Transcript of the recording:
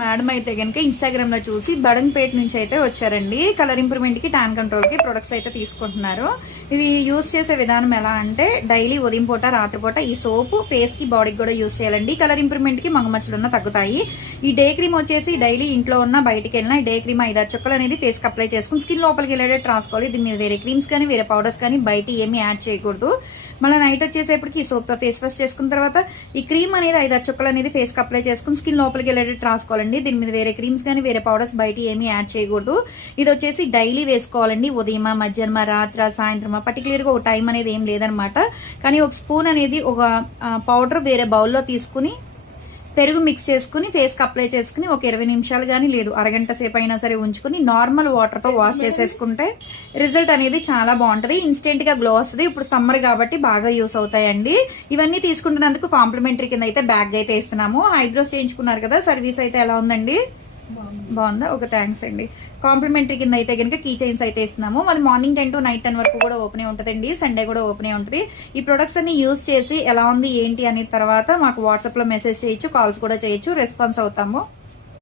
Madam అయితే కనుక Instagram లో చూసి బడంపేట నుంచి అయితే వచ్చారండి. కలర్ ఇంప్రూవ్మెంట్ కి, ట్యాన్ కంట్రోల్ కి ప్రొడక్ట్స్ అయితే తీసుకుంటున్నారు. ఇవి యూస్ చేసే విధానం ఎలా అంటే డైలీ ఉదయం పూట రాత్రిపూట ఈ సోపు ఫేస్ కి బాడీకి కూడా యూస్ చేయాలండి. కలర్ ఇంప్రూవ్మెంట్ కి మంగమచ్చలున్న తగ్గుతాయి. ఈ డే క్రీమ్ వచ్చేసి డైలీ ఇంట్లో ఉన్న బయటికి వెళ్ళిన డే క్రీమ్ 5-6 చుక్కలు అనేది ఫేస్ కి అప్లై చేసుకుని స్కిన్ లోపలికి వెళ్ళేటట్టు రాసుకోవాలి. దీని మీద వేరే క్రీమ్స్ కానీ వేరే పౌడర్స్ కానీ బయట ఏమీ యాడ్ చేయకూడదు. మళ్ళీ నైట్ వచ్చేసేపటికి ఈ సోప్తో ఫేస్ వాష్ చేసుకున్న తర్వాత ఈ క్రీమ్ అనేది 5-6 చుక్కలు అనేది ఫేస్ కి అప్లై చేసుకుని స్కిన్ లోపలికి వెళ్ళేటట్టు రాసుకోవాలండి. దీని మీద వేరే క్రీమ్స్ కానీ వేరే పౌడర్స్ బయట ఏమీ యాడ్ చేయకూడదు. ఇది వచ్చేసి డైలీ వేసుకోవాలండి. ఉదయం, మధ్యాహ్నం, రాత్రి, సాయంత్రం పర్టికులర్ గా ఒక టైం అనేది ఏం లేదనమాట. కానీ ఒక స్పూన్ అనేది ఒక పౌడర్ వేరే బౌల్లో తీసుకుని పెరుగు మిక్స్ చేసుకుని ఫేస్ కి అప్లై చేసుకుని ఒక 20 నిమిషాలు కానీ లేదు అరగంట సేపు అయినా సరే ఉంచుకుని నార్మల్ వాటర్ తో వాష్ చేసేసుకుంటే రిజల్ట్ అనేది చాలా బాగుంటది. ఇన్స్టెంట్ గా గ్లో వస్తుంది. ఇప్పుడు సమ్మర్ కాబట్టి బాగా యూస్ అవుతాయండి. ఇవన్నీ తీసుకుంటున్నందుకు కాంప్లిమెంటరీ కింద అయితే బ్యాగ్ అయితే ఇస్తున్నాము. ఐబ్రోస్ చేయించుకున్నారు కదా, సర్వీస్ అయితే ఎలా ఉందండి? బాగుందా? ఒక థ్యాంక్స్ అండి. కాంప్లిమెంటరీ కింద అయితే కనుక కీ చైన్స్ అయితే ఇస్తున్నాము. మరి మార్నింగ్ 10 to నైట్ 10 వరకు కూడా ఓపెన్ ఉంటుందండి. సండే కూడా ఓపెన్ ఉంటుంది. ఈ ప్రొడక్ట్స్ అన్ని యూజ్ చేసి ఎలా ఉంది ఏంటి అనే తర్వాత మాకు వాట్సాప్ లో మెసేజ్ చేయొచ్చు, కాల్స్ కూడా చేయొచ్చు, రెస్పాన్స్ అవుతాము.